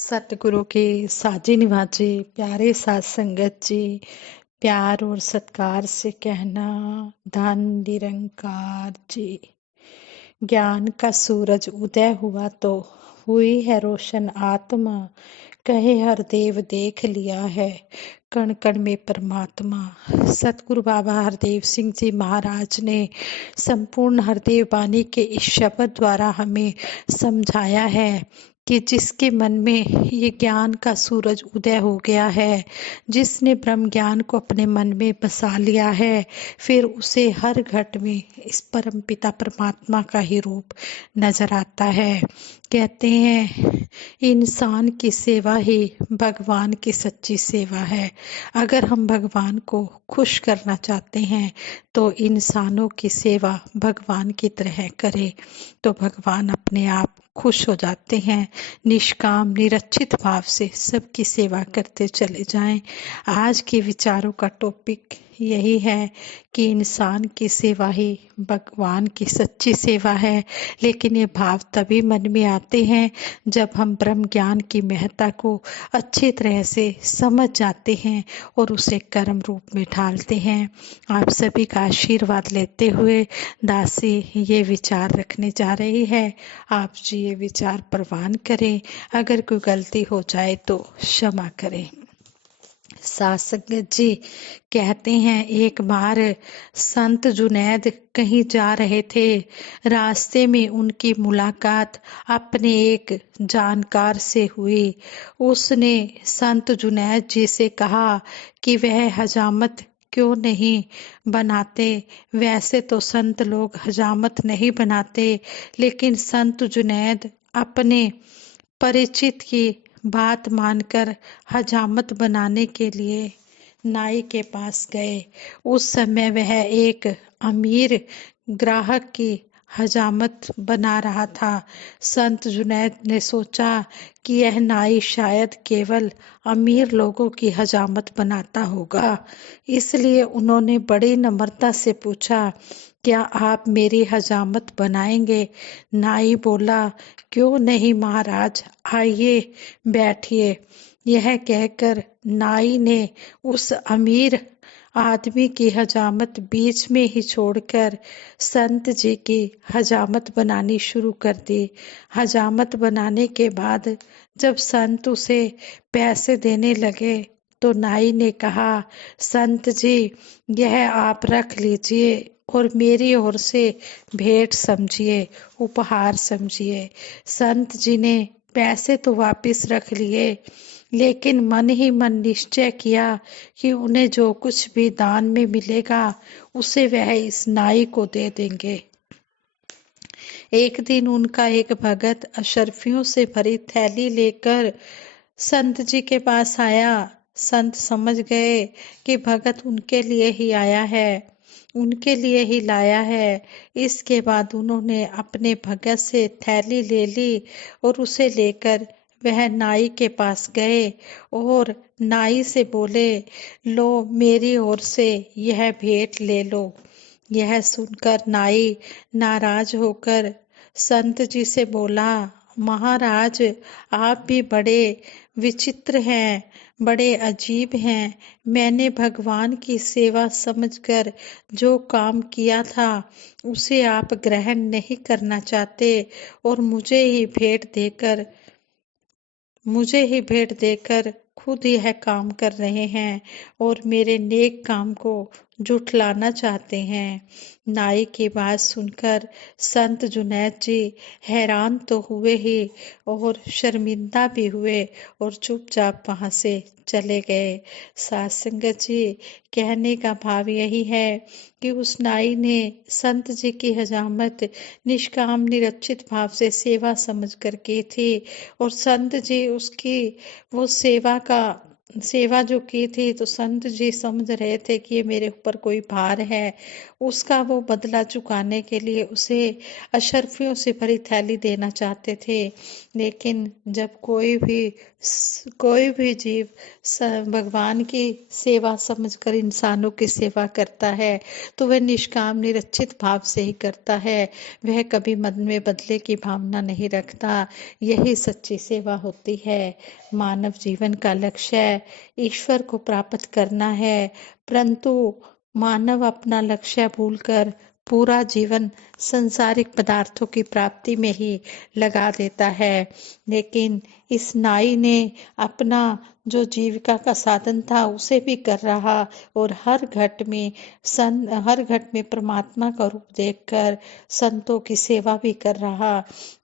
सतगुरु की साजी निभाजी प्यारे साथ संगत जी। प्यार और सत्कार से कहना धन निरंकार जी। ज्ञान का सूरज उदय हुआ तो हुई है रोशन आत्मा। कहे हर देव देख लिया है कण कण में परमात्मा। सतगुरु बाबा हरदेव सिंह जी महाराज ने संपूर्ण हरदेव वाणी के इस शब्द द्वारा हमें समझाया है कि जिसके मन में ये ज्ञान का सूरज उदय हो गया है, जिसने ब्रह्म ज्ञान को अपने मन में बसा लिया है, फिर उसे हर घट में इस परम पिता परमात्मा का ही रूप नजर आता है। कहते हैं इंसान की सेवा ही भगवान की सच्ची सेवा है। अगर हम भगवान को खुश करना चाहते हैं तो इंसानों की सेवा भगवान की तरह करें तो भगवान अपने आप खुश हो जाते हैं। निष्काम निरक्षित भाव से सबकी सेवा करते चले जाएं। आज के विचारों का टॉपिक यही है कि इंसान की सेवा ही भगवान की सच्ची सेवा है। लेकिन ये भाव तभी मन में आते हैं जब हम ब्रह्म ज्ञान की महत्ता को अच्छी तरह से समझ जाते हैं और उसे कर्म रूप में ढालते हैं। आप सभी का आशीर्वाद लेते हुए दासी ये विचार रखने जा रही है। आप जी ये विचार प्रवान करें। अगर कोई गलती हो जाए तो क्षमा करें। साथ संगत जी कहते हैं एक बार संत जुनैद कहीं जा रहे थे। रास्ते में उनकी मुलाकात अपने एक जानकार से हुई। उसने संत जुनैद जी से कहा कि वह हजामत क्यों नहीं बनाते। वैसे तो संत लोग हजामत नहीं बनाते, लेकिन संत जुनैद अपने परिचित की बात मानकर हजामत बनाने के लिए नाई के पास गए। उस समय वह एक अमीर ग्राहक की हजामत बना रहा था। संत जुनैद ने सोचा कि यह नाई शायद केवल अमीर लोगों की हजामत बनाता होगा, इसलिए उन्होंने बड़ी नम्रता से पूछा, क्या आप मेरी हजामत बनाएंगे? नाई बोला, क्यों नहीं महाराज, आइए बैठिए। यह कहकर नाई ने उस अमीर आदमी की हजामत बीच में ही छोड़कर संत जी की हजामत बनानी शुरू कर दी। हजामत बनाने के बाद जब संत उसे पैसे देने लगे तो नाई ने कहा, संत जी यह आप रख लीजिए और मेरी ओर से भेंट समझिए, उपहार समझिए। संत जी ने पैसे तो वापिस रख लिए, लेकिन मन ही मन निश्चय किया कि उन्हें जो कुछ भी दान में मिलेगा उसे वह इस नाई को दे देंगे। एक दिन उनका एक भगत अशर्फियों से भरी थैली लेकर संत जी के पास आया। संत समझ गए कि भगत उनके लिए ही आया है, उनके लिए ही लाया है। इसके बाद उन्होंने अपने भगत से थैली ले ली और उसे लेकर वह नाई के पास गए और नाई से बोले, लो मेरी ओर से यह भेंट ले लो। यह सुनकर नाई नाराज होकर संत जी से बोला, महाराज आप भी बड़े विचित्र हैं, बड़े अजीब हैं। मैंने भगवान की सेवा समझकर जो काम किया था उसे आप ग्रहण नहीं करना चाहते और मुझे ही भेंट देकर खुद यह काम कर रहे हैं और मेरे नेक काम को जुठलाना चाहते हैं। नाई की बात सुनकर संत जुनैद जी हैरान तो हुए ही और शर्मिंदा भी हुए और चुपचाप वहां से चले गए। साथ संगत जी कहने का भाव यही है कि उस नाई ने संत जी की हजामत निष्काम निरक्षित भाव से सेवा समझ कर की थी और संत जी उसकी वो सेवा का सेवा जो की थी तो संत जी समझ रहे थे कि ये मेरे ऊपर कोई भार है। उसका वो बदला चुकाने के लिए उसे अशर्फियों से भरी थैली देना चाहते थे। लेकिन जब कोई भी जीव भगवान की सेवा समझकर इंसानों की सेवा करता है तो वह निष्काम निरचित भाव से ही करता है। वह कभी मन में बदले की भावना नहीं रखता। यही सच्ची सेवा होती है। मानव जीवन का लक्ष्य ईश्वर को प्राप्त करना है, परंतु मानव अपना लक्ष्य भूलकर पूरा जीवन संसारिक पदार्थों की प्राप्ति में ही लगा देता है। लेकिन इस नाई ने अपना जो जीविका का साधन था उसे भी कर रहा और हर घट में परमात्मा का रूप देखकर संतों की सेवा भी कर रहा।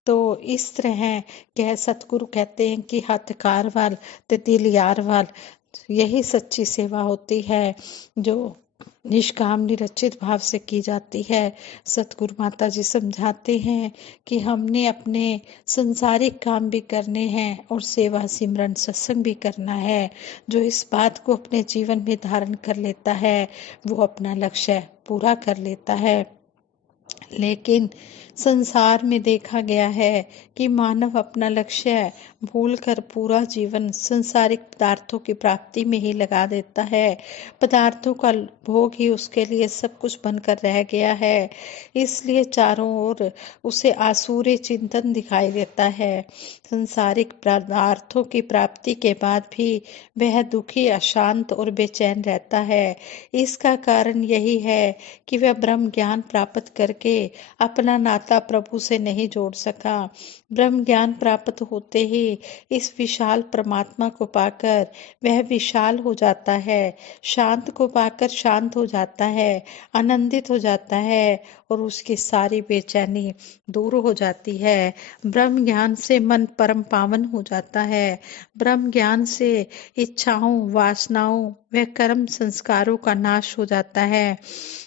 तो इस तरह कह सतगुरु कहते हैं कि हथ कार वाल ते दिल यार वाल। यही सच्ची सेवा होती है जो निष्काम निरचित भाव से की जाती है। सतगुरु माता जी समझाते हैं कि हमने अपने संसारिक काम भी करने हैं और सेवा सिमरन सत्संग भी करना है। जो इस बात को अपने जीवन में धारण कर लेता है वो अपना लक्ष्य पूरा कर लेता है। लेकिन संसार में देखा गया है कि मानव अपना लक्ष्य भूलकर पूरा जीवन संसारिक पदार्थों की प्राप्ति में ही लगा देता है। पदार्थों का भोग ही उसके लिए सब कुछ बनकर रह गया है। इसलिए चारों ओर उसे आसुरी चिंतन दिखाई देता है। संसारिक पदार्थों की प्राप्ति के बाद भी वह दुखी, अशांत और बेचैन रहता है। इसका कारण यही है कि वह ब्रह्म ज्ञान प्राप्त करके अपना नाता प्रभु से नहीं जोड़ सका। ब्रह्म ज्ञान प्राप्त होते ही इस विशाल परमात्मा को पाकर वह विशाल हो जाता है, शांत को पाकर शांत हो जाता है, आनंदित हो जाता है और उसकी सारी बेचैनी दूर हो जाती है। ब्रह्म ज्ञान से मन परम पावन हो जाता है। ब्रह्म ज्ञान से इच्छाओं, वासनाओं व कर्म संस्कारों का नाश हो जाता है।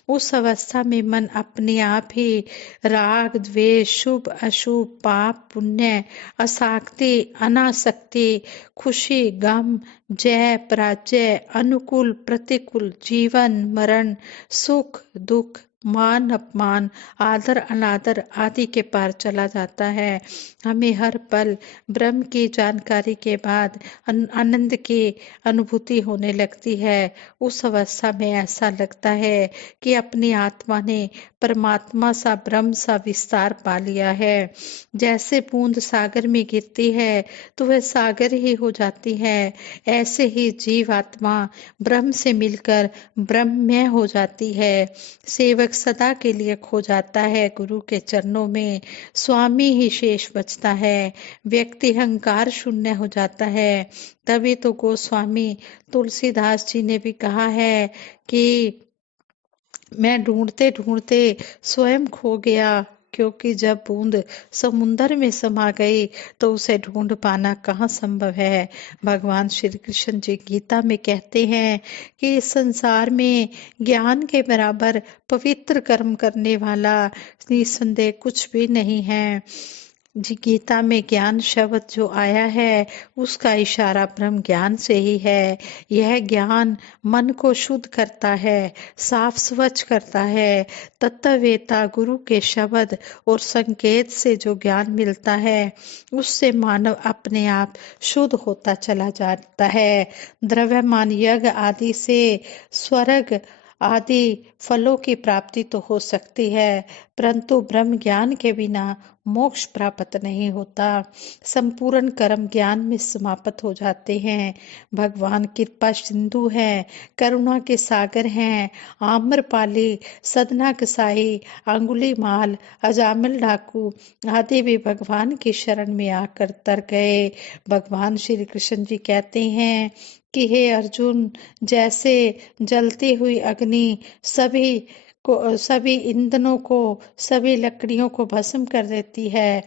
उस अवस्था में मन अपने आप ही राग, द्वेष, शुभ अशुभ, पाप पुण्य, आसक्ति अनासक्ति, खुशी गम, जय पराजय, अनुकूल प्रतिकूल, जीवन मरण, सुख दुख, मान अपमान, आदर अनादर आदि के पार चला जाता है। हमें हर पल ब्रह्म की जानकारी के बाद आनंद की अनुभूति होने लगती है। उस अवस्था में ऐसा लगता है कि अपनी आत्मा ने परमात्मा सा ब्रह्म सा विस्तार पा लिया है। जैसे बूंद सागर में गिरती है तो वह सागर ही हो जाती है, ऐसे ही जीव आत्मा ब्रह्म से मिलकर ब्रह्ममय हो जाती है। सेवक सदा के लिए खो जाता है गुरु के चरणों में, स्वामी ही शेष बचता है, व्यक्ति अहंकार शून्य हो जाता है। तभी तो गोस्वामी तुलसीदास जी ने भी कहा है कि मैं ढूंढते ढूंढते स्वयं खो गया, क्योंकि जब बूंद समुंदर में समा गई तो उसे ढूंढ पाना कहाँ संभव है। भगवान श्री कृष्ण जी गीता में कहते हैं कि इस संसार में ज्ञान के बराबर पवित्र कर्म करने वाला निस्संदेह कुछ भी नहीं है। जी गीता में ज्ञान शब्द जो आया है उसका इशारा ब्रह्म ज्ञान से ही है। यह ज्ञान मन को शुद्ध करता है, साफ स्वच्छ करता है। तत्ववेता गुरु के शब्द और संकेत से जो ज्ञान मिलता है उससे मानव अपने आप शुद्ध होता चला जाता है। द्रव्यमान यज्ञ आदि से स्वर्ग आदि फलों की प्राप्ति तो हो सकती है, परंतु ब्रह्म ज्ञान के बिना मोक्ष प्राप्त नहीं होता। संपूर्ण कर्म ज्ञान में समाप्त हो जाते हैं। भगवान कृपा सिंधु है, करुणा के सागर हैं। आम्रपाली, सदना कसाई, अंगुली माल, अजामिल डाकू आदि भी भगवान की शरण में आकर तर गए। भगवान श्री कृष्ण जी कहते हैं कि हे अर्जुन, जैसे जलती हुई अग्नि सभी ईंधनों को, सभी लकड़ियों को भस्म कर देती है,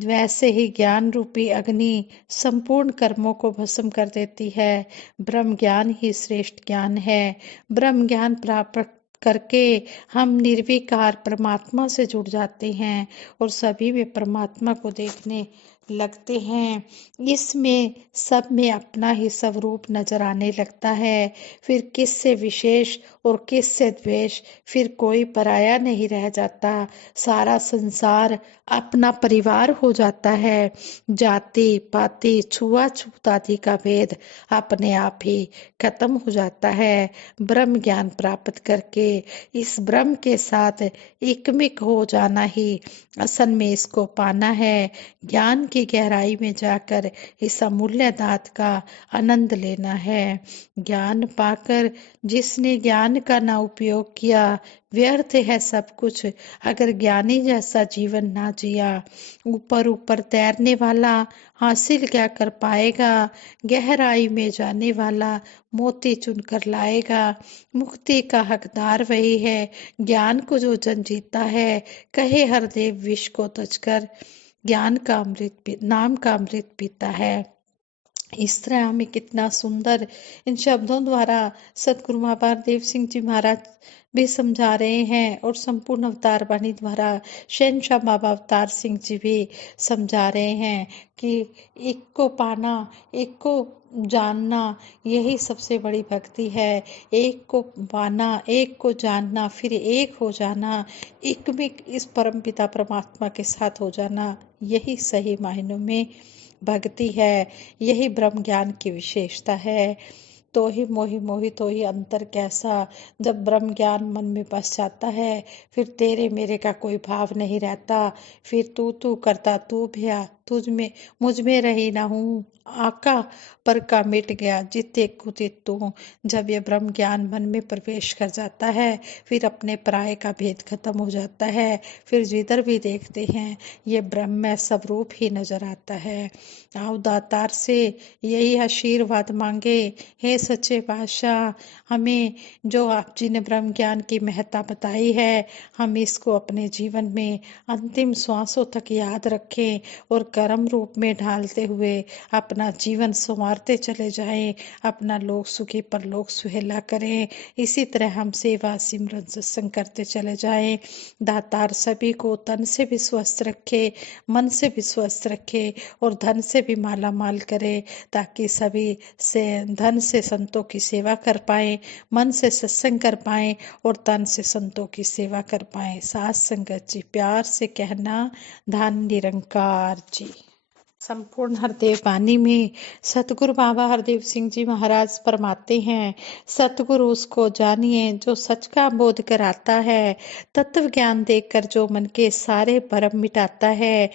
वैसे ही ज्ञान रूपी अग्नि संपूर्ण कर्मों को भस्म कर देती है। ब्रह्म ज्ञान ही श्रेष्ठ ज्ञान है। ब्रह्म ज्ञान प्राप्त करके हम निर्विकार परमात्मा से जुड़ जाते हैं और सभी में परमात्मा को देखने लगते हैं। इसमें सब में अपना ही स्वरूप नजर आने लगता है। फिर किससे विशेष और किससे द्वेष, फिर कोई पराया नहीं रह जाता। सारा संसार अपना परिवार हो जाता है। जाति पाति छुआछूत आदि का भेद अपने आप ही खत्म हो जाता है। ब्रह्म ज्ञान प्राप्त करके इस ब्रह्म के साथ एकमिक हो जाना ही असल में इसको पाना है। ज्ञान की गहराई में जाकर इस अमूल्य दात का आनंद लेना है। ज्ञान पाकर जिसने ज्ञान का ना उपयोग किया, व्यर्थ है सब कुछ। अगर ज्ञानी जैसा जीवन ना जिया, ऊपर ऊपर तैरने वाला हासिल क्या कर पाएगा। गहराई में जाने वाला मोती चुनकर लाएगा। मुक्ति का हकदार वही है। ज्ञान को जो जन जीता है, कहे हरदेव विष को तजकर ज्ञान का नाम का अमृत पीता है। इस तरह हमें कितना सुंदर इन शब्दों द्वारा सतगुरु बाबा देव सिंह जी महाराज भी समझा रहे हैं, और संपूर्ण अवतार वाणी द्वारा शहनशाह बाबा अवतार सिंह जी भी समझा रहे हैं कि एक को पाना, एक को जानना, यही सबसे बड़ी भक्ति है। एक को पाना, एक को जानना, फिर एक हो जाना, एक में इस परमपिता परमात्मा के साथ हो जाना, यही सही मायनों में भक्ति है। यही ब्रह्म ज्ञान की विशेषता है। तो ही मोहि मोहि तो ही अंतर कैसा, जब ब्रह्म ज्ञान मन में बस जाता है, फिर तेरे मेरे का कोई भाव नहीं रहता। फिर तू तू करता तू भया, तुझ में मुझ में रही ना हूँ, आका पर का मिट गया जिते कुतित तू। जब ये ब्रह्म ज्ञान मन में प्रवेश कर जाता है, फिर अपने पराये का भेद खत्म हो जाता है। फिर जिधर भी देखते हैं ये ब्रह्म स्वरूप ही नजर आता है। आओ दातार से यही आशीर्वाद मांगे, हे सच्चे पातशाह, हमें जो आप जी ने ब्रह्म ज्ञान की महत्ता बताई है, हम इसको अपने जीवन में अंतिम श्वासों तक याद रखें और कर्म रूप में ढालते हुए अपना जीवन संवारते चले जाएं। अपना लोक सुखी परलोक सुहेला करें। इसी तरह हम सेवा सिमरन सत्संग करते चले जाएं। दातार सभी को तन से भी स्वस्थ रखे, मन से भी स्वस्थ रखे और धन से भी माला माल करे, ताकि सभी से धन से संतों की सेवा कर पाए, मन से सत्संग कर पाए और तन से संतों की सेवा कर पाए। साथ संगत जी, प्यार से कहना धन निरंकार जी। संपूर्ण हरदेव वाणी में सतगुरु बाबा हरदेव सिंह जी महाराज फरमाते हैं, सतगुरु उसको जानिए जो सच का बोध कराता है, तत्व ज्ञान देकर जो मन के सारे भरम मिटाता है,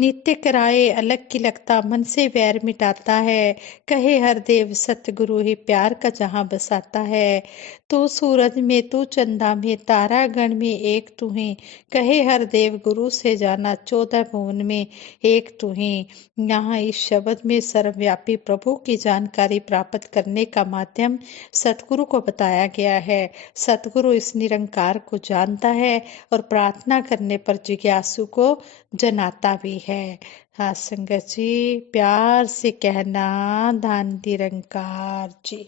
नित्य कराए अलग की लगता मन से वैर मिटाता है। कहे हरदेव सतगुरु ही प्यार का जहां बसाता है। तू सूरज में तू चंदा में तारा गण में एक तू ही, कहे हरदेव गुरु से जाना 14 भुवन में एक तू ही। यहाँ इस शब्द में सर्वव्यापी प्रभु की जानकारी प्राप्त करने का माध्यम सतगुरु को बताया गया है। सतगुरु इस निरंकार को जानता है और प्रार्थना करने पर जिज्ञासु को जनाता भी है। हाँ संगत जी, प्यार से कहना धन निरंकार जी।